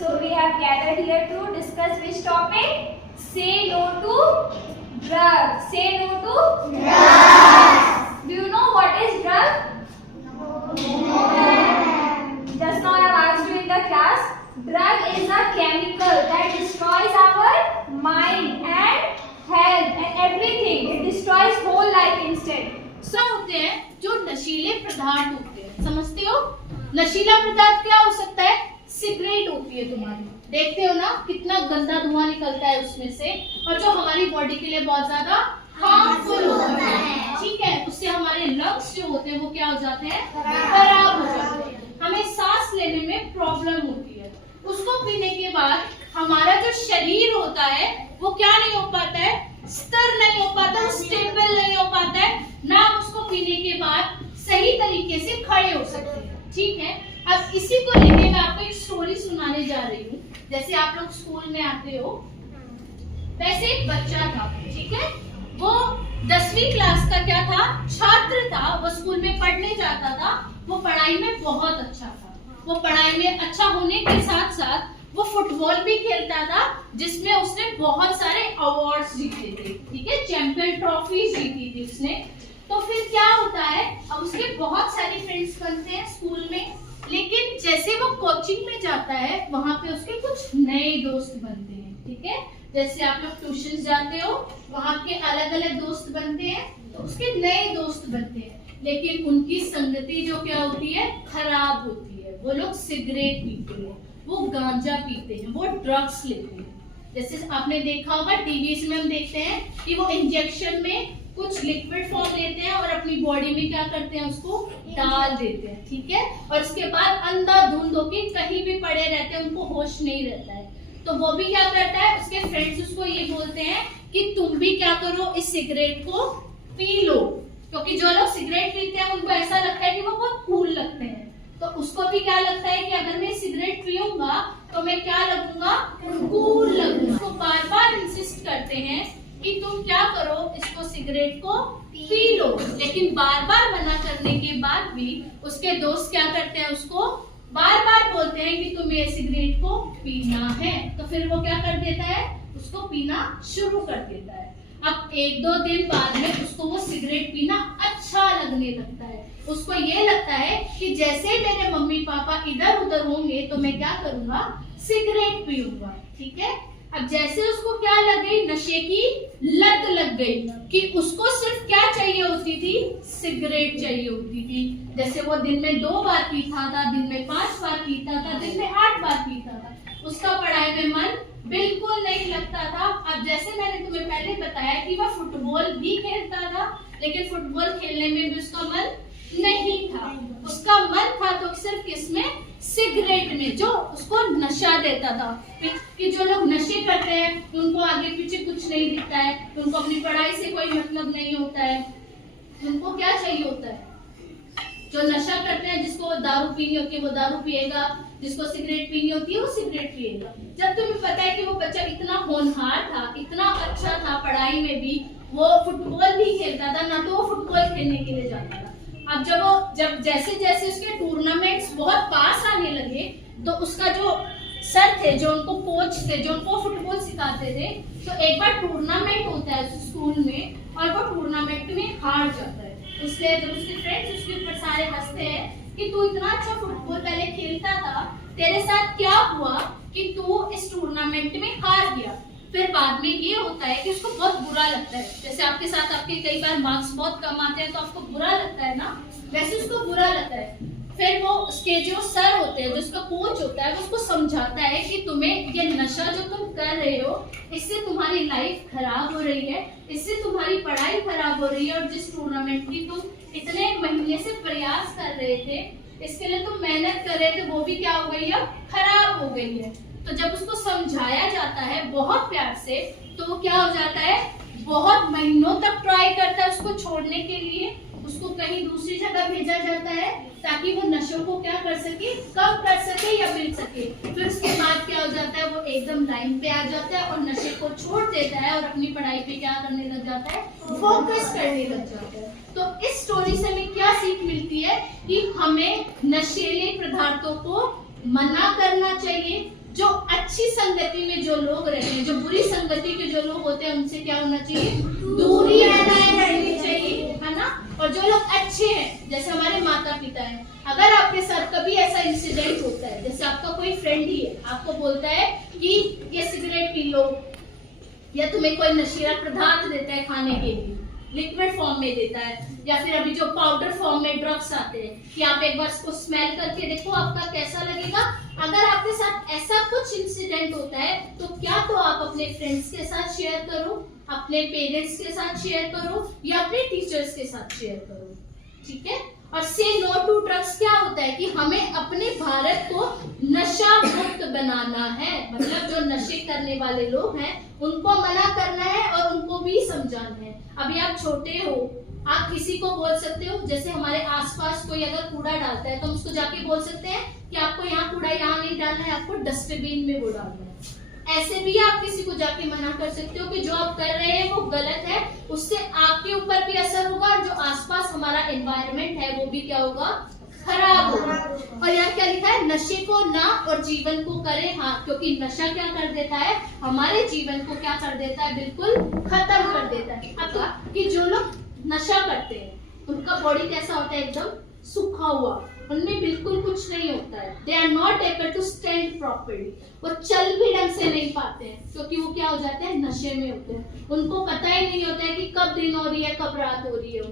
So we have gathered here to discuss which topic? Say no to drugs. Say no to drugs. Do you know what is drug? No. Just now I have asked you in the class. Drug is a chemical that destroys our mind and health and everything. It destroys whole life instead. So होते हैं जो नशीले पदार्थ होते हैं, समझते हो? नशीला पदार्थ क्या हो सकता है? सिगरेट होती है तुम्हारी, देखते हो ना कितना गंदा धुआं निकलता है उसमें से, और जो हमारी बॉडी के लिए बहुत ज्यादा हार्मफुल होता है। ठीक है, उससे हमारे लंग्स जो होते हैं वो क्या हो जाते हैं? खराब हो जाते हैं, हमें सांस लेने में प्रॉब्लम होती है। उसको पीने के बाद हमारा जो शरीर होता है वो क्या नहीं हो पाता है? स्थिर नहीं हो पाता, स्टेबल नहीं हो पाता है ना, हम उसको पीने के बाद सही तरीके से खड़े हो सकते हैं। ठीक है, अब इसी को लेके मैं आपको एक स्टोरी सुनाने जा रही हूँ। जैसे आप लोग स्कूल में आते हो, वैसे एक बच्चा था, ठीक है, वो 10वीं क्लास का क्या था? छात्र था। वो स्कूल में पढ़ने जाता था, वो पढ़ाई में बहुत अच्छा था। वो पढ़ाई में अच्छा होने के साथ साथ वो फुटबॉल भी खेलता था, जिसमें उसने बहुत सारे अवार्ड्स जीते थे। ठीक है, चैंपियन ट्रॉफी जीती थी उसने। तो फिर क्या होता है, अब उसके बहुत सारे फ्रेंड्स बनते हैं स्कूल में, लेकिन जैसे वो कोचिंग में जाता है वहां पे उसके कुछ नए दोस्त बनते हैं। ठीक है, जैसे आप लोग ट्यूशन जाते हो, वहां के अलग अलग दोस्त बनते हैं, तो उसके नए दोस्त बनते हैं, लेकिन उनकी संगति जो क्या होती है? खराब होती है। वो लोग सिगरेट पीते हैं, वो गांजा पीते हैं, वो ड्रग्स लेते हैं। जैसे आपने देखा होगा टीवी में हम देखते हैं कि वो इंजेक्शन में कुछ लिक्विड फॉर्म लेते हैं और अपनी बॉडी में क्या करते हैं? उसको डाल देते हैं। ठीक है, और उसके बाद अंधाधुंध होके कहीं भी पड़े रहते हैं, उनको होश नहीं रहता है। तो वो भी क्या करता है, उसके फ्रेंड्स उसको ये बोलते हैं कि तुम भी क्या करो, इस सिगरेट को पी लो, क्योंकि जो लोग सिगरेट पीते हैं उनको ऐसा लगता है कि वो बहुत कूल लगते हैं। तो उसको भी क्या लगता है कि अगर मैं सिगरेट पीऊंगा तो मैं क्या लगूंगा? कूल लगूंगा। उसको बार बार इंसिस्ट करते हैं कि तुम क्या करो, इसको सिगरेट को पी लो, लेकिन बार बार मना करने के बाद भी उसके दोस्त क्या करते हैं? उसको बार बार बोलते हैं कि तुम्हें सिगरेट को पीना है। तो फिर वो क्या कर देता है? उसको पीना शुरू कर देता है। अब 1-2 दिन बाद में उसको वो सिगरेट पीना अच्छा लगने लगता है। उसको ये लगता है कि जैसे मेरे मम्मी पापा इधर उधर होंगे तो मैं क्या करूंगा? सिगरेट पीऊंगा। ठीक है, अब जैसे उसको क्या लग गई? नशे की लत लग गई कि उसको सिर्फ क्या चाहिए होती थी? सिगरेट चाहिए होती थी। जैसे वो दिन में 2 बार पीता था, दिन में 5 बार पीता था, दिन में 8 बार पीता था, उसका पढ़ाई में मन बिल्कुल नहीं लगता था। अब जैसे मैंने तुम्हें पहले बताया कि वह फुटबॉल भी खेलता था, लेकिन फुटबॉल खेलने में भी उसका मन नहीं था। उसका मन था तो सिर्फ किसमें? सिगरेट में, जो उसको नशा देता था। कि जो लोग नशे करते हैं उनको आगे पीछे कुछ नहीं दिखता है, उनको अपनी पढ़ाई से कोई मतलब नहीं होता है। उनको क्या चाहिए होता है? जो नशा करते हैं, जिसको दारू पीनी होती है वो दारू पिएगा, जिसको सिगरेट पीनी होती है वो सिगरेट पिएगा। जब तुम्हें पता है कि वो बच्चा इतना होनहार था, इतना अच्छा था पढ़ाई में भी, वो फुटबॉल भी खेलता था ना, तो वो फुटबॉल खेलने के लिए जाता था। अब जब जैसे जैसे उसके टूर्नामेंट्स बहुत पास आने लगे, तो उसका जो सर थे, जो उनको कोच थे, जो उनको फुटबॉल सिखाते थे, तो एक बार टूर्नामेंट होता है स्कूल में, और वो टूर्नामेंट में हार जाता है। उससे जब उसके फ्रेंड्स उसके ऊपर सारे हंसते हैं कि तू इतना अच्छा फुटबॉल पहले खेलता था, तेरे साथ क्या हुआ कि तू इस टूर्नामेंट में हार गया। फिर बाद में ये होता है कि उसको बहुत बुरा लगता है। जैसे आपके साथ आपके कई बार मार्क्स बहुत कम आते हैं तो आपको बुरा लगता है ना, वैसे उसको बुरा लगता है। फिर वो उसके जो सर होते हैं, जो उसका कोच होता है, वो उसको समझाता है कि तुम्हें ये नशा जो तुम कर रहे हो, इससे तुम्हारी लाइफ खराब हो रही है, इससे तुम्हारी पढ़ाई खराब हो रही है, और जिस टूर्नामेंट की तुम इतने महीने से प्रयास कर रहे थे, इसके लिए तुम मेहनत कर रहे थे, वो भी क्या हो गई है? खराब हो गई है। तो जब उसको समझाया जाता है बहुत प्यार से, तो वो क्या हो जाता है? बहुत महीनों तक ट्राई करता है उसको छोड़ने के लिए। उसको कहीं दूसरी जगह भेजा जाता है ताकि वो नशों को क्या कर सके? कम कर सके या मिल सके। फिर उसके बाद क्या हो जाता है? वो एकदम लाइन पे आ जाता है और नशे को छोड़ देता है और अपनी पढ़ाई पे क्या करने लग जाता है? फोकस करने लग जाता है। तो इस स्टोरी से हमें क्या सीख मिलती है कि हमें नशीले पदार्थों को मना करना चाहिए, जो अच्छी संगति में जो लोग रहते हैं, जो बुरी संगति के जो लोग होते हैं उनसे क्या होना चाहिए, दूरी रहनी चाहिए, है ना। और जो लोग अच्छे हैं, जैसे हमारे माता पिता हैं, अगर आपके साथ कभी ऐसा इंसिडेंट होता है, जैसे आपका कोई फ्रेंड ही है, आपको बोलता है कि ये सिगरेट पी लो, या तुम्हें कोई नशीला पदार्थ देता है खाने के लिए, लिक्विड फॉर्म में देता है, या फिर अभी जो पाउडर फॉर्म में ड्रग्स आते हैं कि आप एक बार इसको स्मेल करके देखो आपका कैसा लगेगा। अगर आपके साथ ऐसा कुछ इंसिडेंट होता है तो क्या तो आप अपने फ्रेंड्स के साथ शेयर करो, अपने पेरेंट्स के साथ शेयर करो, या अपने टीचर्स के साथ शेयर करो, ठीक है। और से नो टू ड्रग्स क्या होता है कि हमें अपने भारत को नशा मुक्त बनाना है, मतलब जो नशे करने वाले लोग हैं उनको मना करना है और उनको भी समझाना है। अभी आप छोटे हो, आप किसी को बोल सकते हो, जैसे हमारे आसपास कोई अगर कूड़ा डालता है तो हम उसको जाके बोल सकते हैं कि आपको यहाँ कूड़ा यहाँ नहीं डालना है, आपको डस्टबिन में वो डालना है। ऐसे भी आप किसी को जाके मना कर सकते हो कि जो आप कर रहे हैं वो गलत है, उससे आपके ऊपर भी असर होगा और जो आसपास हमारा एनवायरनमेंट है वो भी क्या होगा, खराब होगा। और यहाँ क्या लिखा है, नशे को ना और जीवन को करें हाँ, क्योंकि नशा क्या कर देता है, हमारे जीवन को क्या कर देता है, बिल्कुल खत्म कर देता है। अब तो कि जो लोग नशा करते हैं उनका बॉडी कैसा होता है, एकदम सूखा हुआ, उनमें बिल्कुल कुछ नहीं होता है, they are not able to stand properly, वो चल भी ढंग से नहीं पाते हैं क्योंकि वो क्या हो जाते हैं, नशे में होते हैं। उनको पता ही नहीं होता है कि कब दिन हो रही है कब रात हो रही है।